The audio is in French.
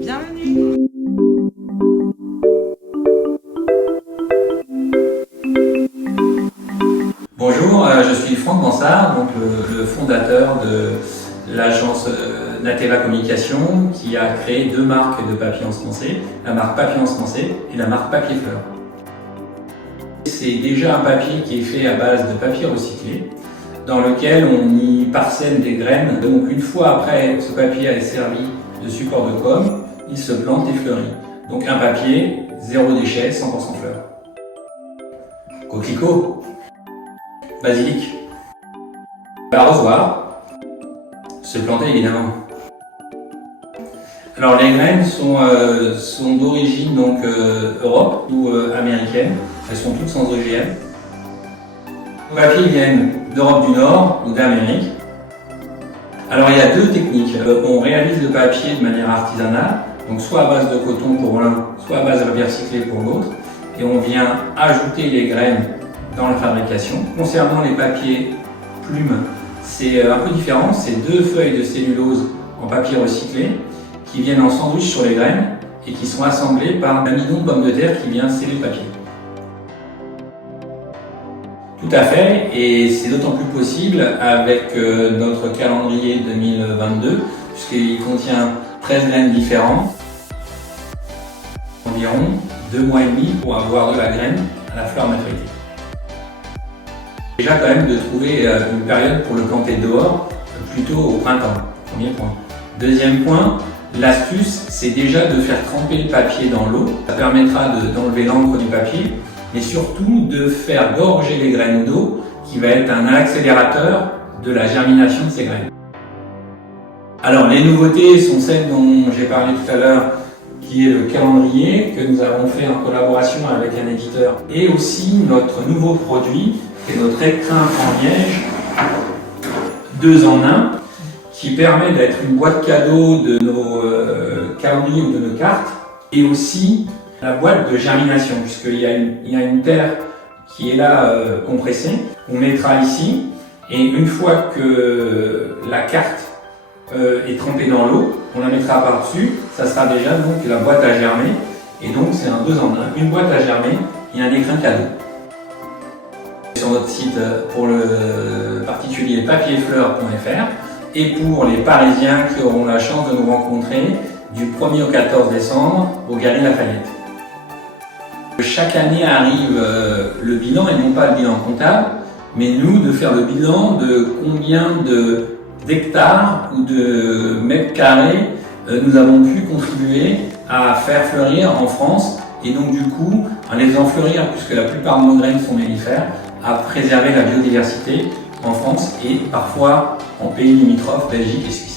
Bienvenue. Bonjour, je suis Franck Bansard, donc le fondateur de l'agence Nateva Communication qui a créé deux marques de papier ensemencé, la marque Papier Ensemencé et la marque Papier Fleur. C'est déjà un papier qui est fait à base de papier recyclé, dans lequel on y parsème des graines. Donc une fois après ce papier a servi de support de com, il se plante et fleurit. Donc un papier, zéro déchet, 100% fleurs. Coquelicot, basilic, arrosoir, se planter évidemment. Alors les graines sont d'origine donc Europe ou américaine. Elles sont toutes sans OGM. Les papiers viennent d'Europe du Nord ou d'Amérique. Alors il y a deux techniques. On réalise le papier de manière artisanale, donc soit à base de coton pour l'un, soit à base de papier recyclé pour l'autre, et on vient ajouter les graines dans la fabrication. Concernant les papiers plumes, c'est un peu différent. C'est deux feuilles de cellulose en papier recyclé qui viennent en sandwich sur les graines et qui sont assemblées par un amidon de pomme de terre qui vient sceller le papier. Tout à fait, et c'est d'autant plus possible avec notre calendrier 2022, puisqu'il contient 13 graines différentes. Environ 2 mois et demi pour avoir de la graine à la fleur maturité. Déjà quand même de trouver une période pour le planter dehors, plutôt au printemps, premier point. Deuxième point, l'astuce c'est déjà de faire tremper le papier dans l'eau, ça permettra d'enlever l'encre du papier, mais surtout de faire gorger les graines d'eau, qui va être un accélérateur de la germination de ces graines. Alors les nouveautés sont celles dont j'ai parlé tout à l'heure, qui est le calendrier que nous avons fait en collaboration avec un éditeur, et aussi notre nouveau produit, qui est notre écrin en liège 2 en 1, qui permet d'être une boîte cadeau de nos calendriers ou de nos cartes, et aussi la boîte de germination, puisqu'il y a une terre qui est là compressée, on mettra ici, et une fois que la carte est trempée dans l'eau, on la mettra par-dessus, ça sera déjà donc la boîte à germer, et donc c'est un 2 en 1, une boîte à germer et un écrin cadeau. Sur notre site pour le particulier papierfleur.fr et pour les Parisiens qui auront la chance de nous rencontrer du 1er au 14 décembre au Galeries Lafayette. Chaque année arrive le bilan, et non pas le bilan comptable, mais nous de faire le bilan de combien d'hectares ou de mètres carrés nous avons pu contribuer à faire fleurir en France, et donc du coup, à les en fleurir, puisque la plupart de nos graines sont mellifères, à préserver la biodiversité en France et parfois en pays limitrophes, Belgique et Suisse.